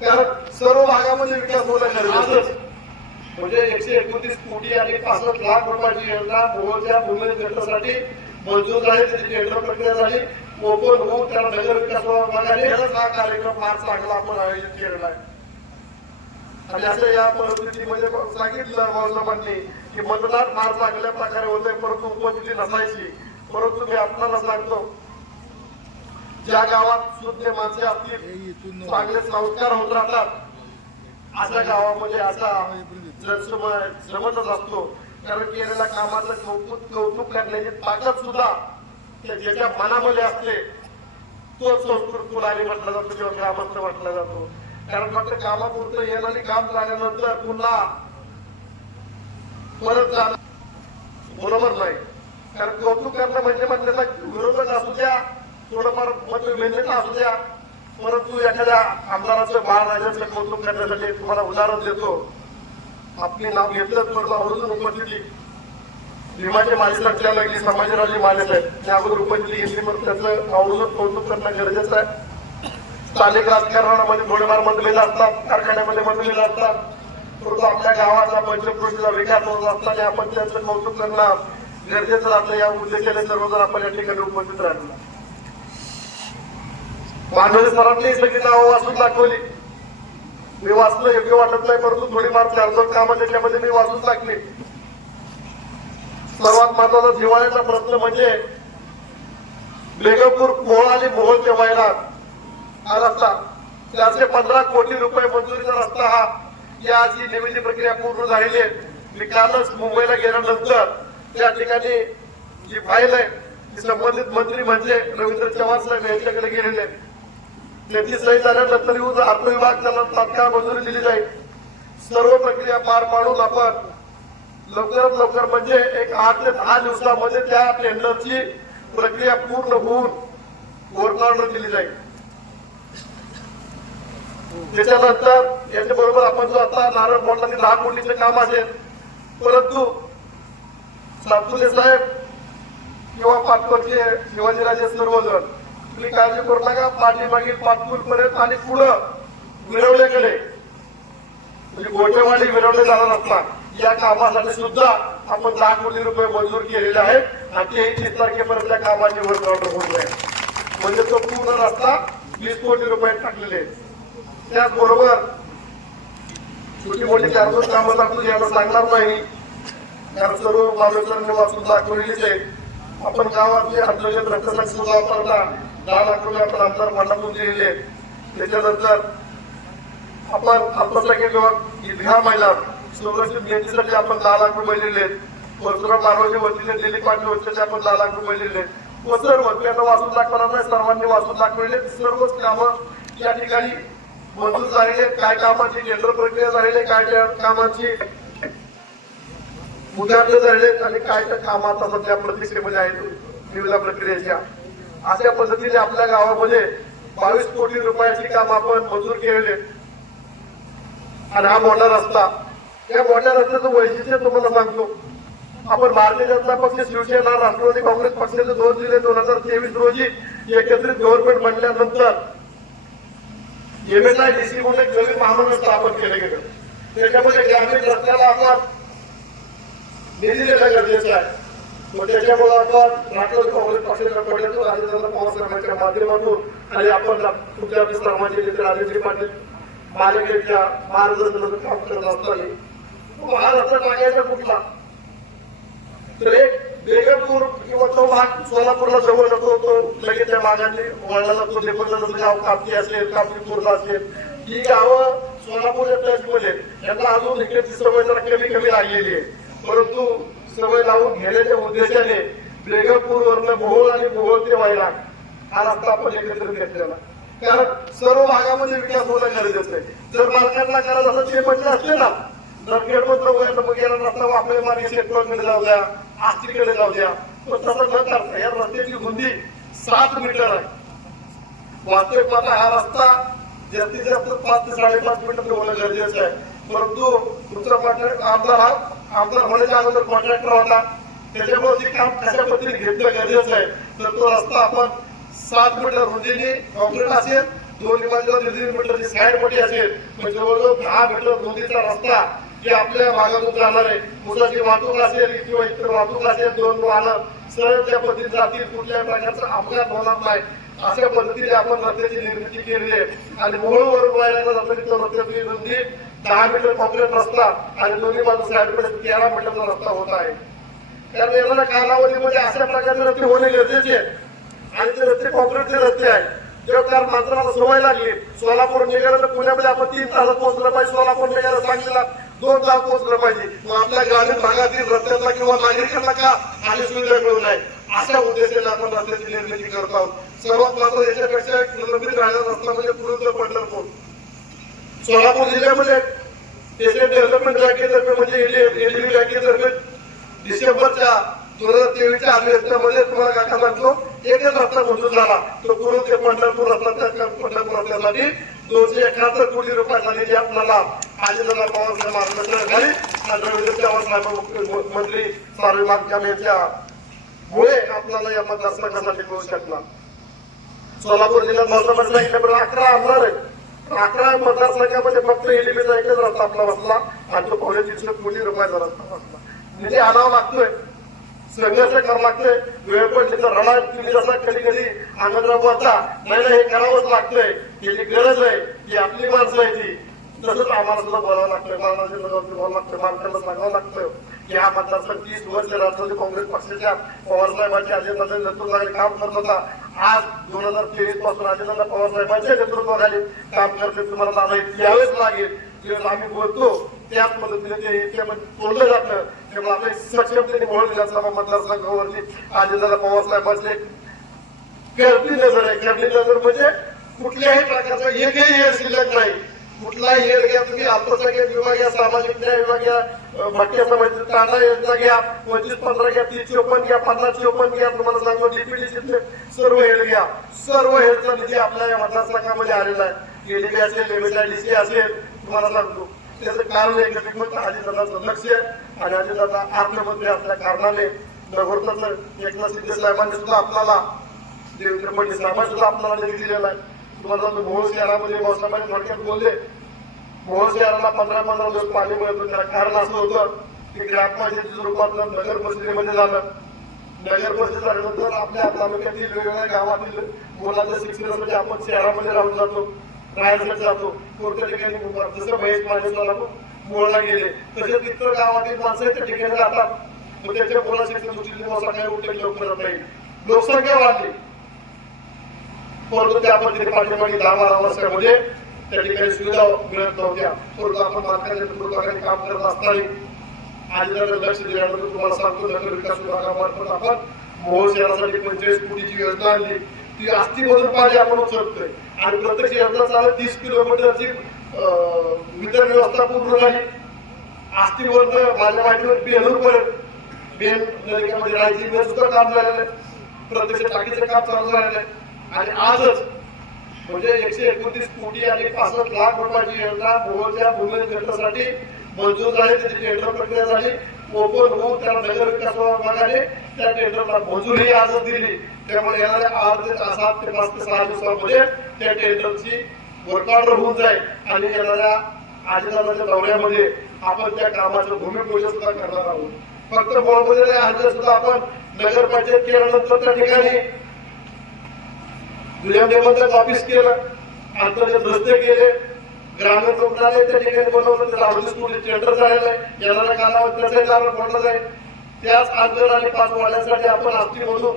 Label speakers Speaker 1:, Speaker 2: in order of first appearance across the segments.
Speaker 1: कारण सर्व भागामध्ये विकास गरजेचं आहे. म्हणजे एकशे एकोणतीस कोटी आणि पासष्ट लाख रुपयाची योजना मोहोळच्या भूमिगतासाठी मंजूर झाली त्याची टेंडर प्रक्रिया झाली ओपन होऊन त्याला नगर विकास विभागाने हा कार्यक्रम फार चांगला आपण आयोजित केलेला आहे. आणि असं या परिस्थितीमध्ये सांगितलं मौलमांनी की मतदान फार चांगल्या प्रकारे होते परंतु उपस्थिती नसायची. परंतु मी आपल्याला सांगतो ज्या गावात शुद्ध माणसे असतील चांगले संस्कार होत राहतात. अशा गावामध्ये असा जनसम श्रमतच असतो कारण केलेल्या कामाचं कौतुक कौतुक करण्याची ताकद सुद्धा ज्याच्या मनामध्ये असते तो संस्कृत कुलाली म्हटला जातो किंवा ग्रामस्थ म्हटला जातो. कारण फक्त कामापुरतं येणं आणि काम झाल्यानंतर पुन्हा परत जाणं बरोबर नाही. कारण कौतुक करणं म्हणजे मग त्याचा विरोधक असू द्या थोडंफार मतभिन्नता असू द्या. परंतु एखाद्या आमदाराचं महाराजांचं कौतुक करण्यासाठी तुम्हाला उदाहरण देतो. आपली नाव घेतलं तर आवर्जून उपस्थिती. भीमाचे मालिक लक्षात की समाजराजे मालिक आहेत त्या अगोदर उपस्थिती घेतली. म्हणून त्याचं आवर्जून कौतुक करणं गरजेचं आहे. स्थानिक राजकारणामध्ये थोडेफार मतभेद असतात कारखान्यामध्ये मतभेद असतात. परंतु आपल्या गावाचा पंचकृषीचा विकास होत असताना आपण त्यांचं कौतुक करणं गरजेचं राहतं. या उद्देशाने सर्वजण आपण या ठिकाणी उपस्थित राहिलो. मांडवली सरांनी सगळी नावं वाचून दाखवली. मी वाचलं योग्य वाटत नाही परंतु थोडीफार चार दोन कामं त्याच्यामध्ये मी वाचून टाकली. सर्वात महत्त्वाचा जिव्हाळ्याचा प्रश्न म्हणजे बेगमपूर मोहळ आणि मोहोळ ते हा रस्ता त्याचे पंधरा कोटी रुपये मंजुरीचा रस्ता हा या आजची निविदी प्रक्रिया पूर्ण झालेली आहे. मी कालच मुंबईला गेल्यानंतर त्या ठिकाणी जी फाईल आहे ती संबंधित मंत्री म्हणजे रवींद्र चव्हाण साहेब यांच्याकडे गेलेले त्याची सही झाल्यानंतर येऊन अर्थविभाग त्याला तात्काळ मंजुरी दिली जाईल. सर्व प्रक्रिया पार पाडून आपण लवकरात लवकर म्हणजे एक आठ ते दहा दिवसामध्ये त्या टेंडरची प्रक्रिया पूर्ण होऊन वर्क ऑर्डर दिली जाईल. त्याच्यानंतर याच्या बरोबर आपण जो आता नारळ मोडला लहान दहा काम असेल परंतु सातपुते साहेब किंवा पाटपरचे शिवाजीराजे सर्वजण तुम्ही काळजी करू नका. पाठीमागील पाटपूर पर्यंत आणि पुढं मिरवल्याकडे म्हणजे गोटेवाडी विरवले जाणार रस्ता या कामासाठी सुद्धा आपण दहा कोटी रुपये मंजूर केलेले आहेत. आणि ते तीस तारखेपर्यंत त्या कामाची वर्क ऑर्डर होऊन जाईल म्हणजे तो पूर्ण रस्ता वीस कोटी रुपये टाकलेले त्याचबरोबर छोटी मोठी चार कामं दाखवून यायला सांगणार नाही. कारण सर्व मालकांनी वाचून दाखवलेलीच आहे आपण गावातले अंतर्गत रक्तदान सुद्धा वापरला दहा लाख रुपये आपण आमदार मंडळातून दिलेले त्याच्यानंतर आपण अल्पसंख्याक विभाग ईदगा महिला संरक्षित मेहनतीसाठी आपण दहा लाख रुपये दिले आहेत. परशुराम मानवच्या वतीने दिलीप पाटील वतीने आपण दहा लाख रुपये दिले व सर्व त्यांना वाचून दाखवणार नाही सर्वांनी वाचून दाखवले सर्वच कामं या ठिकाणी मंजूर झालेले काय कामाची टेंडर प्रक्रिया झालेली काय कामाची उदाहरण झालेले आणि काय त्या कामाचा सध्या प्रतिक्रियेमध्ये आहेत निविदा प्रक्रियेच्या. अशा पद्धतीने आपल्या गावामध्ये बावीस कोटी रुपयाची काम आपण मंजूर केलेले आणि हा मोठा रस्ता. या मोठ्या रस्त्याचं वैशिष्ट्य तुम्हाला सांगतो. आपण भारतीय जनता पक्ष शिवसेना राष्ट्रवादी काँग्रेस पक्षाचे दोन जुलै दोन हजार तेवीस रोजी एकत्रित गव्हर्नमेंट बनल्यानंतर एमएसआय डीसी म्हणून एक नवीन महामंडळ स्थापन केलं गेलं. त्याच्यामध्ये ग्रामीण रस्त्याला आपण निधी देणं गरजेचं आहे. मग त्याच्यामुळे आपण राष्ट्रवादी काँग्रेस पक्षाच्या पटेल राजेंद्र पवार साहेबांच्या माध्यमातून आणि आपण तुमच्या सर्वांचे नेते राजेंद्र पाटील मालिकेच्या मार्गदर्शनाचं काम करत असताना हा रस्ता टाकायचा कुठला? तर एक बेगमपूर किंवा तो भाग सोलापूरला जवळ नको तो लगेच त्या भागाने वळला जातो. नेपाळला जसं गाव कापती असेल कापती असेल ही गावं सोलापूरच्या टचमध्ये यांना अजून इकडची सवय जरा कमी कमी लागलेली आहे. परंतु सवय लावून घेण्याच्या उद्देशाने बेगमपूर वरनं भोवळ आणि भोवळ ते व्हायला हा रस्ता आपण एकत्रित घेतलेला. कारण सर्व भागामध्ये विकास होणं गरजेचं आहे. जर मार्केटला करायचं असं ते म्हणजे असते ना जर खेडमधलं वय तर मग याला रस्ता वापरे मार्गे शेतकऱ्यांकडे जाऊ द्या आस्तीकडे जाऊ द्या. पण तसं न करता या रस्त्याची रुंदी सात मीटर आहे. वास्तविक मात्र हा रस्ता जास्तीत जास्त पाच ते साडेपाच मीटर होणं गरजेचं आहे. परंतु दुसरा कॉन्ट्रॅक्ट आमदार हा आमदार होण्याच्या अगोदर कॉन्ट्रॅक्टर होता. त्याच्यामुळे जे काम कशा पद्धतीने घेतलं गरजेचं आहे तर तो रस्ता आपण सात मीटर रुंदीने कॉन्क्रीट असेल दोन बाजूला दीड दीड मीटरची साईड मोठी असेल म्हणजे जवळजवळ दहा मीटर रुंदीचा रस्ता जे आपल्या भागातून जाणार आहे. मुलाची वाहतूक असेल किंवा इतर वाहतूक असेल दोन वाहनं सरळ त्या पद्धतीने जातील कुठल्याही प्रकारचा अपघात होणार नाही. अशा पद्धतीने आपण रस्त्याची निर्मिती केली आहे. आणि मूळ व्हायला जातं रस्त्याची रुंदी दहा मीटर कॉन्क्रीट रस्ता आणि दोन्ही बाजू साईडकडे तेरा मीटरचा रस्ता होत आहे. कारण येणाऱ्या कालावधीमध्ये अशा प्रकारचे रस्ते होणे गरजेचे आहे. आणि ते रस्ते कॉन्क्रीटचे रस्ते आहेत. जेव्हा माणसाला सवय लागली सोलापूर निघालं तर पुण्यामध्ये आपण तीन तासात पोहोचलं पाहिजे. सोलापूर निघायला सांगितलं दोन तास पोहोचलं पाहिजे. मग आपल्या ग्रामीण भागातील रस्त्यांना किंवा नागरिकांना का आणि सुविधा मिळू नये? अशा उद्देशाने आपण रस्त्याची निर्मिती करत आहोत. सर्वात महत्वाचं याच्यापेक्षा नवीन राहिला रस्ता म्हणजे कुरुंद सोलापूर जिल्ह्यामध्ये पेशंट डेव्हलपमेंट बँकेतर्फे म्हणजे एडीबी बँकेतर्फे डिसेंबरच्या दोन हजार तेवीसच्या अधिवेशनामध्ये तुम्हाला काका सांगतो एकच रस्ता मंजूर झाला. तो गुरु ते पंढरपूर रस्ता पंढरपूर रस्त्यासाठी दोनशे एकाहत्तर कोटी रुपयाचा निधी आपल्याला आजीदादा पवारच्या मार्गदर्शनाखाली रवींद्र चव्हाण साहेब मंत्री सार्वजनिक बांधकाम यांच्या मुळे आपल्याला या मतदारसंघासाठी मिळू शकला सोलापूर जिल्ह्यात महत्वाचं अकरा आमदार आहेत. अकरा मतदारसंघामध्ये फक्त एलिमीचा एकच रस्ता आपला बसला. आणि तो कॉलेज तीनशे कोटी रुपयाचा रस्ता बसला. निधी आणावा लागतोय. संघर्ष करावा लागतोय. वेळ पडली तर रडा तुम्ही जसा कधी कधी आनंदराव बोलता नाही हे करावंच लागतंय. याची गरज आहे. की आपली माणसं आहे ती. तसंच आम्हाला सुद्धा बोलावं लागतंय. मानाशी बोलावं लागतंय. मालकांना सांगावं लागतं की हा मतदारसंघ तीस वर्ष राष्ट्रवादी काँग्रेस पक्षाच्या पवारसाहेबांच्या अजेंडाच्या नेतृत्वाखाली काम करत होता. आज दोन हजार तेवीसपासून अजितदादा पवार साहेबांच्या नेतृत्वाखाली काम करते तुम्हाला दादा यावेच लागेल. जेव्हा आम्ही बोलतो त्याच पद्धतीने ते बोललं जातं. त्यामुळे आपल्या सक्षमतेने म्हणून विधानसभा मतदारसंघावरती अजितदादा पवार साहेबांचे करती नजर आहे. करती नजर म्हणजे कुठल्याही प्रकारचा एकही शिल्लक नाही. कुठलाही हेर घ्या तुम्ही अल्पसंख्याक विभाग घ्या सामाजिक न्याय विभाग घ्या अं, भटक्या समाज टाटा योजना घ्या पंचवीस पंधरा घ्या तीस चोपन्न घ्या पन्नास चोपन्न घ्या तुम्हाला सांगतो डीपीडीसीतले सर्व हेड घ्या. सर्व हेडचा निधी आपल्या या मतदारसंघामध्ये आलेला आहे. एडीबी असेल एमएसआयडीसी असेल तुम्हाला सांगतो. त्याचं कारण एक मग अजितदादाचं लक्ष आहे. आणि अजितदादा अर्थमंत्री असल्या कारणाने नगरतलं एकनाथ शिंदे साहेबांनी सुद्धा आपल्याला देवेंद्र फडणवीस साहेबांनी सुद्धा आपल्याला निधी दिलेला आहे. तुम्हाला सांगतो मोहोळ शहरामध्ये पावसामध्ये थोडक्यात बोलले. मोहोळ शहराला पंधरा पंधरा दिवस पाणी मिळत होतं. त्याला कारण असं होतं की ग्रामपंचायतीच्या रूपातलं नगर परिषदेमध्ये झालं. नगर परिषद झाल्यानंतर आपल्या तालुक्यातील वेगवेगळ्या गावातील मुलांच्या शिक्षणासाठी आपण शहरामध्ये राहून जातो राहायसाठी जातो. कोणत्या ठिकाणी जसं महेश मानेला मोळला गेले तसेच इतर गावातील माणसं त्या ठिकाणी राहतात. मग त्याच्या मुलाची शिक्षण सकाळी उठे लवकर जात नाही लोकसंख्या वाढली. परंतु त्या पद्धतीने पाठीमागे दहा बारा वर्षामध्ये त्या ठिकाणी सुविधा मिळत नव्हत्या परंतु आपण मालकाच्या नेतृत्वाखाली काम करत असताना आज जर लक्ष दिल्यानंतर तुम्हाला सांगतो नगर विकास विभागामार्फत आपण मोहोळ शहरासाठी पंचवीस कोटीची योजना आणली. ती आस्तीमधून पाणी आपण उचलतोय. आणि प्रत्यक्ष योजना चालत तीस किलोमीटरची वितरण व्यवस्था पूर्ण झाली. आस्तीवर माझ्या माहितीवर बेलूर पर्यंत बेल नलिकेमध्ये राहायची सुद्धा काम झालेलं आहे. प्रत्यक्ष टाकीचं काम चालू झालेलं आहे. आणि आजच म्हणजे एकशे एकोणतीस कोटी आणि पासष्ट लाख रुपयाची योजना मोहोळच्या भूमिगतासाठी मंजूर झाली. त्याची टेंडर प्रक्रिया झाली. ओपन होऊन त्याला नगर विकास विभागाने त्या टेंडरला मंजुरी आज दिली. त्यामुळे येणाऱ्या आठ ते सात ते पाच ते सहा दिवसामध्ये त्या टेंडरची वर्क ऑर्डर होऊन जाईल. आणि येणाऱ्या आजीदादाच्या दौऱ्यामध्ये आपण त्या कामाचं भूमिपूजन सुद्धा करणार आहोत. फक्त मोळमध्ये नाही सुद्धा आपण. नगरपंचायत केल्यानंतर त्या ठिकाणी जुल्यामध्ये ऑफिस केलं अंतर्गत रस्ते केले ग्रामीण रुग्णालय त्या ठिकाणी बनवलं त्याला अडीच कोटी टेंडर झालेलं आहे येणाऱ्या कालावधी त्याचाही लाभ पडला जाईल त्याच अंतर आणि पाच वाढण्यासाठी आपण आपली म्हणून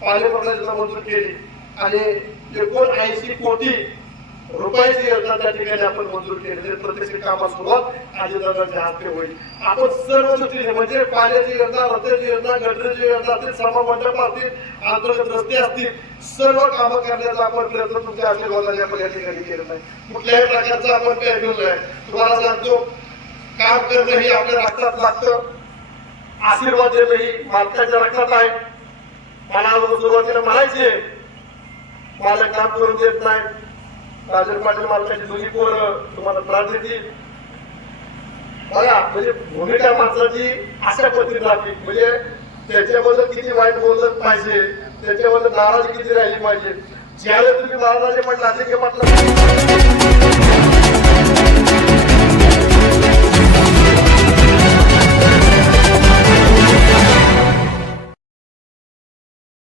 Speaker 1: पाणी प्रणालीला मंजूर केली. आणि एकोणऐंशी कोटी रुपयाची योजना त्या ठिकाणी आपण मंजूर केली प्रत्येक प्रत्यक्ष कामात सुरुवात अजितदादांच्या हस्ते होईल. आपण सर्व दृष्टीने म्हणजे पाण्याची योजना रस्त्याची योजना गटरीची योजना असतील सभा मंडप असतील अंतर्गत रस्ते असतील सर्व कामं करण्याचा आपण प्रयत्न तुमच्या आशीर्वादाने आपण या ठिकाणी केलेला आहे. कुठल्याही प्रकारचा आपण काय केलं आहे तुम्हाला सांगतो काम करणं हे आपल्या रक्तात लागतं. आशीर्वाद देणं ही मालकाच्या रक्तात आहे. मला अगोदर सुरुवातीला म्हणायचे मालक काम करून देत नाही. राजन पाटील मालकाची दोन्ही पोरं तुम्हाला त्रास देतील. बघा म्हणजे भूमिका माणसाची अशा पद्धतीने राहते. म्हणजे त्याच्याबद्दल किती वाईट बोललं पाहिजे त्याच्याबद्दल नाराज किती राहिली पाहिजे. ज्यावेळेस तुम्ही महाराजांचे पण नाते म्हटलं